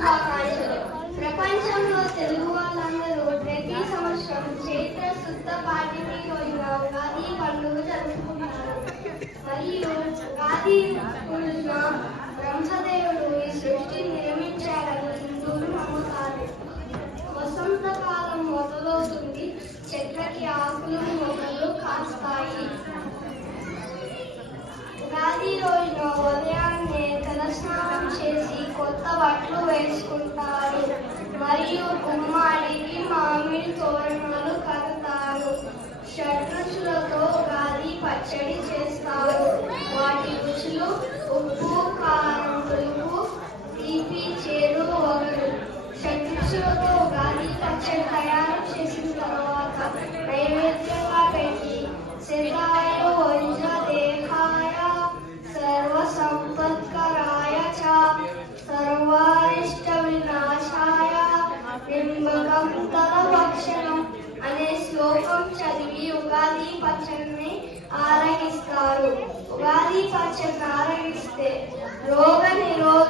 శుభాకాంక్షలు. ప్రపంచంలో తెలుగు వాళ్ళందరూ ప్రతి సంవత్సరం చైత్ర శుద్ధ పాడ్యమి రోజున ఉగాది పండుగ జరుపుకుంటారు. మరియు ఉగాది రోజున బ్రహ్మదేవుడు ఈ సృష్టిని నిర్మించాడని హిందువులు నమ్ముతారు. వసంతకాలం మొదలవుతుంది, చెట్లకి ఆకులు మొదలు కాస్తాయి. ఉగాది రోజున ఉదయాన్నే తలస్నానం చేసి కొత్త బట్టలు వేసుకుంటారు మరియు గుమ్మాడికి మామిడి తోరణాలు కడతారు. షడ్రుచులతో ఉగాది పచ్చడి చేస్తారు. వాటి రుచులు ఉప్పు, కారం, పులుపు, తీపి, చేదు, వగరు. షడ్రుచులతో ఉగాది పచ్చడి తయారు చేసిన తర్వాత నైవేద్యంగా పెట్టి సిద్ధాయ వంజ దేహాయ సర్వ సంపత్కరాయ చ సర్వారిష్ట వినాశాయ నింబకం తదభక్షణం అనే శ్లోకం చదివి ఉగాది పచ్చడిని ఆరగిస్తారు. ఉగాది పచ్చడిని ఆరగిస్తే రోగ నిరోధక